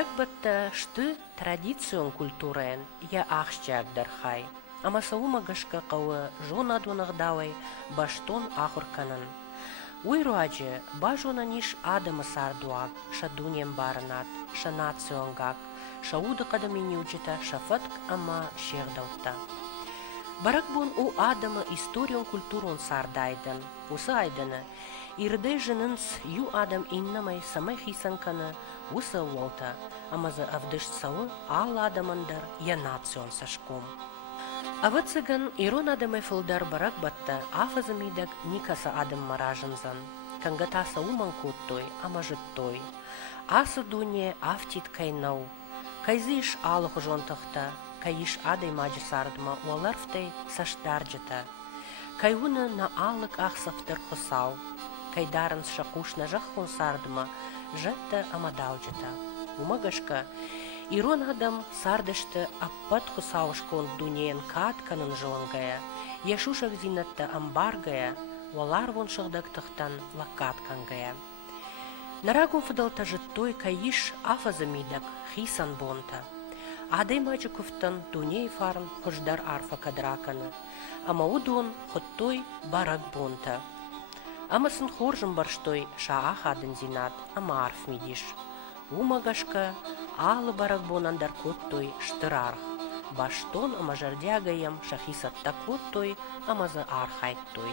Барак бітті шты традицион культурен я ахщагдыр хай. Ама саумагашка қауы жон адонағдауай баштон ахурканын. Уйруаджы ба жона ниш адымы сардуак, шадунем барынат, ша национгак, ша уды қадамини уджита шафатк ама шердаутта. Барак бун у адымы историон культурон сардайдын, усы айдыны, ирдай жынынс ю адам иннамай самай хисанканы усы уолта, амазы авдыш сауы ал адамандар я национ сашком. Авы цыган ирон адамай фылдар барак батта афазы мидак никаса адам маражынзан, кангатаса уман куттой, ама жыттой. Асы дуне афтит кайнау, кайзыш алых жонтықта, кайиш адай маджы сардыма уаларфтай сашдарджыта. Кайуны на алык ахсафтыр хосау, кайдарын шакуш на жаххон сардыма жытта амадауджыта. Умагашка ирон адам сардышты аппат хосаушкон дунеен катканын жылынгая, яшушак зинатта амбаргая, валар вон шыгдактықтан лакаткангая. Нарагун фыдалта жыттой кайиш афазамидак хисан бонта. Адай маджыковтан дуней фарн хождар арфа кадраканы, ама удон хоттой барак бонта. Амасын хоржым барштой шаах адын зинат, ама арф мидиш. Умагашка алы барак бонандар коттой штырарх. Баштон ама жардягаям шахисатта коттой, амазы архайттой.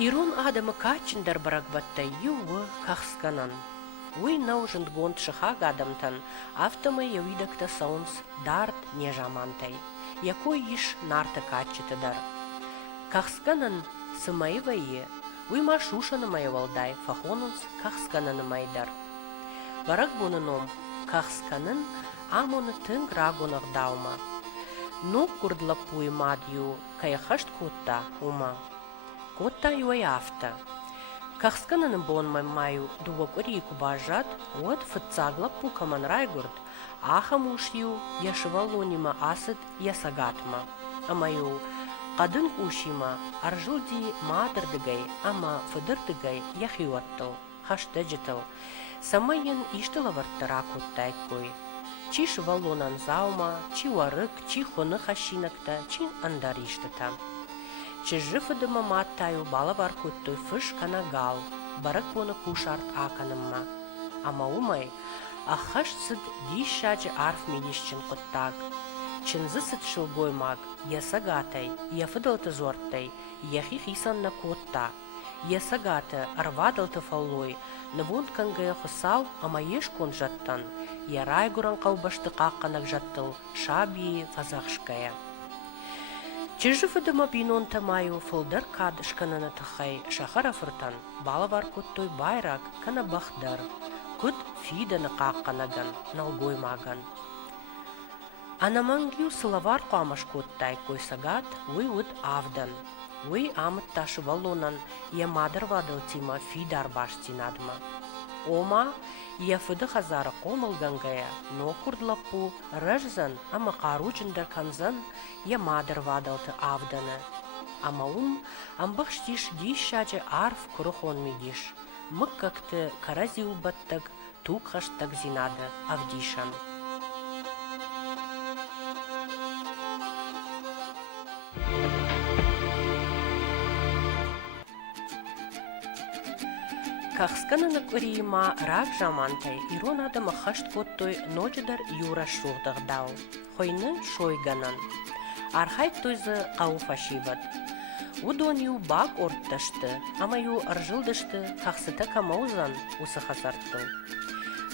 Ирон адамы качындар барак батта ювы кахсканан. Уй наужынд гонд шыхаг адамтан автомы явидакта саунс дарт нежамантай, якой иш нарта качытыдар. Кахсканан сымайвайы, уй машушаны майвалдай, фахонунс кахскананы майдар. Барак буныном кахсканын амоны тын грагонах даума. Нок курдла пуй мадью, каяхашт кутта ума. Котта юай афта. Кахскананы бонмай маю дувок орику бажат, от фыцагла пукаман райгурд, ахамуш ю яшывалонима асыт ясагатма. Амаю қадын ушима аржилди мадырдыгай, ама фыдырдыгай яхиуаттыл, хаштаджытыл. Самайын иштыла варттыра коттай кой. Чи шывалонан заума, чи варык, чи хоны хашинакта, чи андар иштыта. Чыжы фыдыма маттаю бала бар коттой фыш канагал, барак боны кушарт аканымма. Ама умай, ахаш сыд дишачы арф медишчин коттаг. Чынзы сыд шылгой маг, я сагатай, я фыдалты зортай, яхи хисан на котта. Я сагаты арвадалты фаллой, навон кангая хосал, ама еш кон жаттан. Я райгуран калбашты қаққанак жаттыл, шаби фазахшкая. Чыжы фыдыма бинон тамаю фылдар кадышканына тахай шахара фыртан, бала бар коттой байрак кана бахдар, кот фиданы қаққанаган, налгой маган. Анамангю сылавар қамаш коттай койсагат, уй уд авдан, уй амыт ташы валонан, я мадар вадыл тима фидар баш тинадма. Ома, я фыды хазары комылгангая, но курдлапу рыжзан, ама қаручындар канзан, я мадар вадалты авданы. Ама амбах штиш дишачы арф курухон мидиш. Мык какты карази улбаттаг, тук хаштаг зинады авдишан. Кахсканынық үрейіма рак жамантай, ирон адымы хашт коттой ночыдар юра шуғдығдау. Хойны шойганан. Архайт тойзы қау фашиват. Удон ю баг ортташты, ама ю аржылдышты кахсыта камаузан усы хазартты.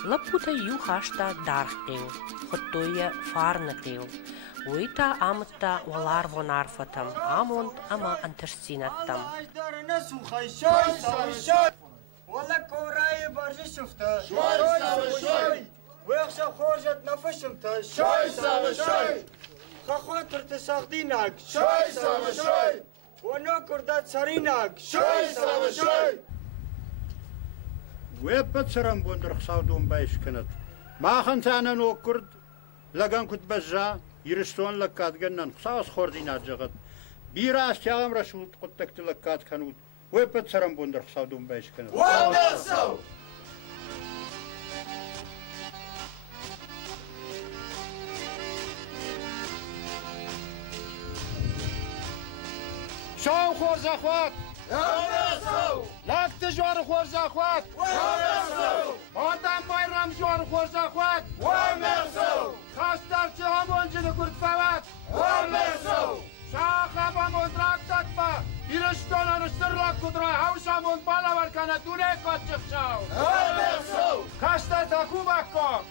Лапута ю хашта дарх қил, хоттойя фарны қил. Уйта амытта олар вонарфатам, амонт ама антырсинаттам. والله كوراي برجي شفته شوي ويخشى خرجت نفشمته شوي خاطر تساقدينك شوي ونوكر دات سرينك شوي ويبتسرم بندر خصاودون بايش كنت ما خنت انا نوكرد لقان كنت بزا يرستون لكات جنن خصاص خوردينات جغد بيراس تيام رشود قدتك لكات كانود ويبتسرم بندر خصاودون بايش كنت وانسو شو خورز اخوات وانسو لاك تجوار خورز اخوات وانسو مادام بايرام جوار خورز اخوات وانسو خاستر چه همون جلو کرد فوات وانسو شاخه با مدرک تکبا ایرشتون انشتر لاک کدرای هاوش همون بالا ورکنه دونه کات چخشاو وانسو خاستر تاکو بکن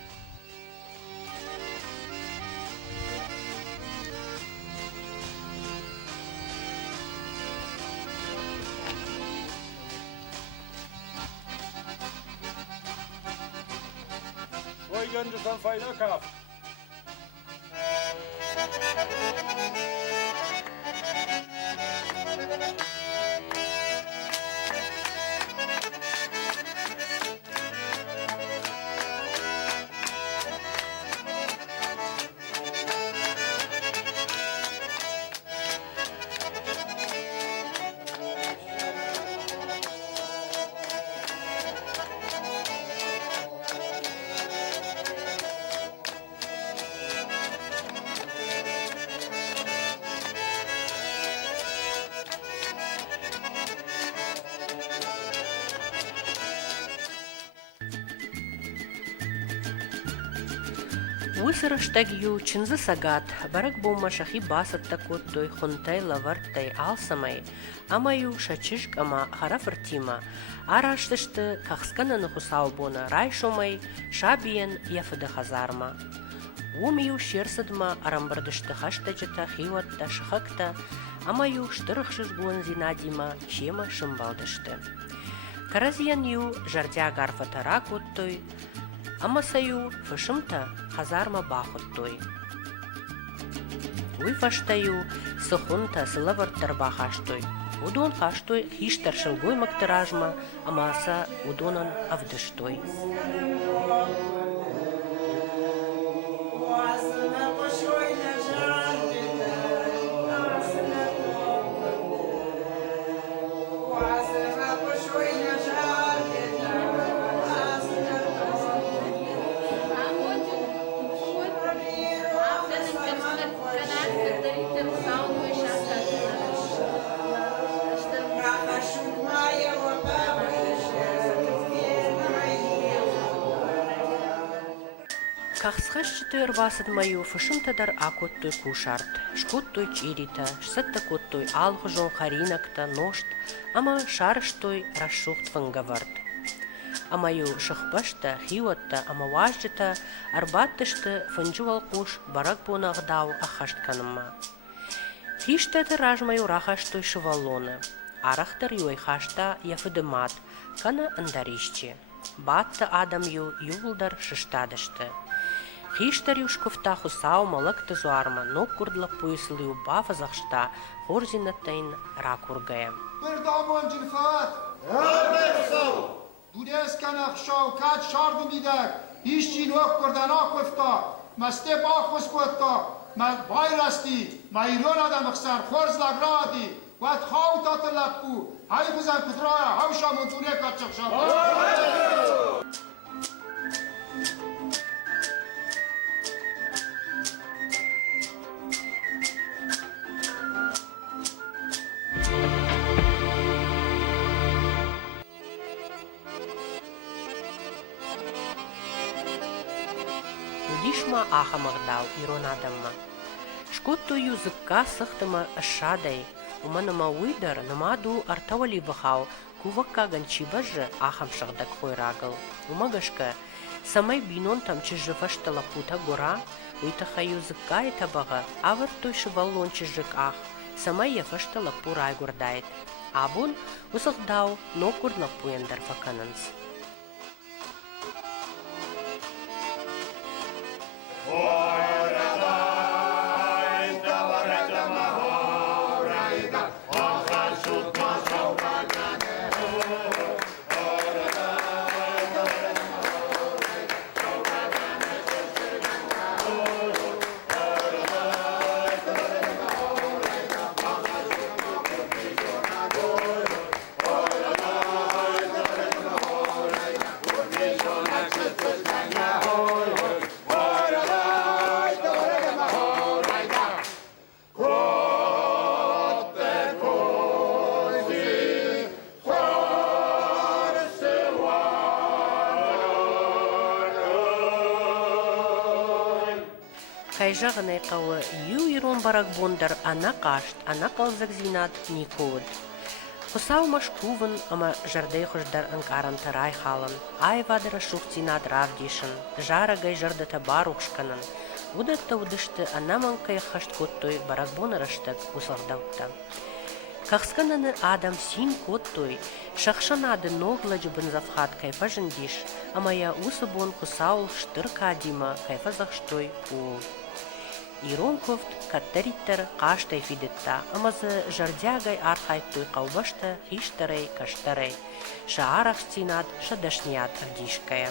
Şoy göndersen fayda kap. Высырыштагью чынзы сагат, барак болма шахи басатта коттой хунтай лавартай алсамай, амаю шачышк ама харафыртима, араштышты кахскананы хусау бона райшомай, шабиен яфыды хазарма. Умию шерсадма арамбардышты хаштаджата хиватта шахакта, амаю штырыхшыз буын зинадима чема шымбалдышты. Каразиян ю жардя гарфатара коттой, Амасаю фышымта хазарма бахуттой. Уй фаштаю сыхунта сылаварттар бахаштой. Удон хаштой хиштар шылгой мактыражма, амаса удонан авдыштой. Кахсхашчыты ырвасыдмаю фышымтадар акоттой кушарт, шкоттой чирита, шсаттакоттой алхыжон харинакта ношт, ама шарыштой расшухт фынгаварт. Амаю шыхпашта, хиуатта, ама важжыта, арбаттышты фынжывал куш барак бонагдау ахаштканымма. Хиштаты ражмаю рахаштой шываллоны, арахтар юайхашта яфыдымат, кана андарищи. Батты адам ю юлдар шыштадышты. Хиштар юшковта хусау малакты зуарма, но курдла пуйсылы у бафазахшта, хорзинаттайн ракургая. بردامون جلفات دودست کنخ شاوکت شارد میدک هیچ چی نوک کردن آکفتا مسته با خوش کتا من بای رستی من ایران آدم اخسر خورز لگرادی وقت خواهو تا تلقو های بزن پترای هاوشا منتونه کچک شاو Удишма ахамагдау иронадамма. Шкотту юзыкка сыхтыма ашадай, уманама уйдар намаду артавали бахау, кувакка ганчибажы ахам шагдак хойрагыл. Умагашка, самай бинон там чижываштала пута гора, уйтахаю зыккай табаға авыр тойшы баллончы жык ах, самай яфашталак пурай гурдайт. Абун усықдау нокурнак пуяндар факанынс. Кайжағынай қауы ю ирон барак бондар ана кашт, ана қалзак зинат никод. Хусау машкувын, ама жардай хождар анкаран тарай халын, ай вадара шухтинат равдишын, жара гай жардата барухшканын. Удатта удышты анаман кай хашт коттой барак бонарыштак усалдаутта. Кахскананы адам син коттой, шахшанады ногладжу бензавхат кайфа жындиш, ама я усыбон хусаул штыр кадима кайфа захштой пул. Иронковт каттариттер каштай фидетта, амазы жардягай архайтой калбашта хиштарей каштарей, шаарах стинат шадашният авдишкая.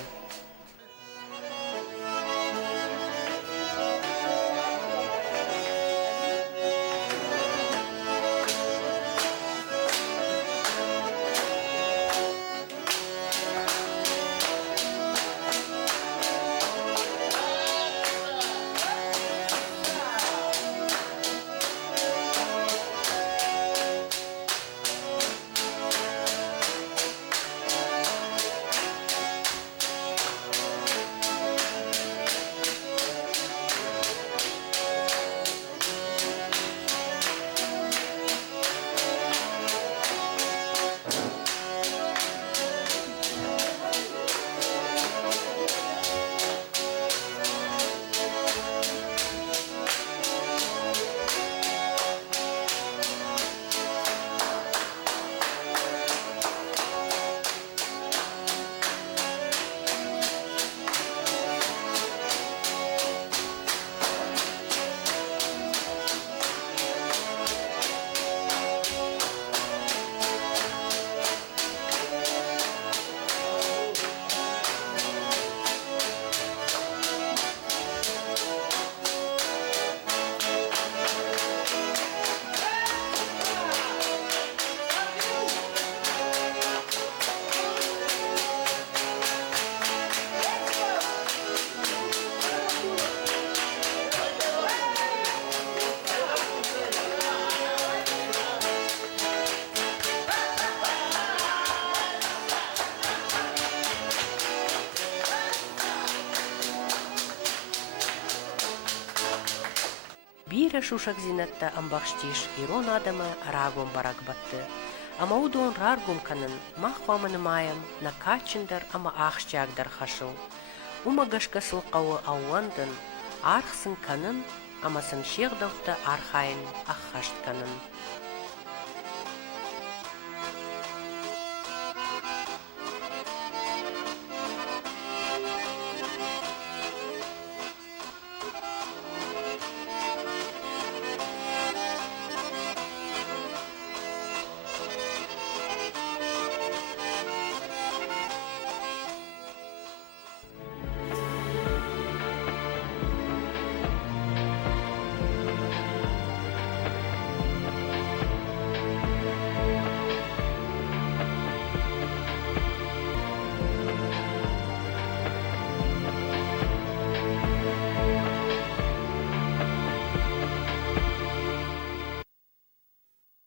Бира шушак зинатта амбахштиш ирон адама рагом барак батты. Ама удон раргум канын махваманы маям на качындар ама ахшчагдар хашыл. Умагашка сылқауы ауандын архсын канын, амасын шеғдаутта архайын аххашт канын.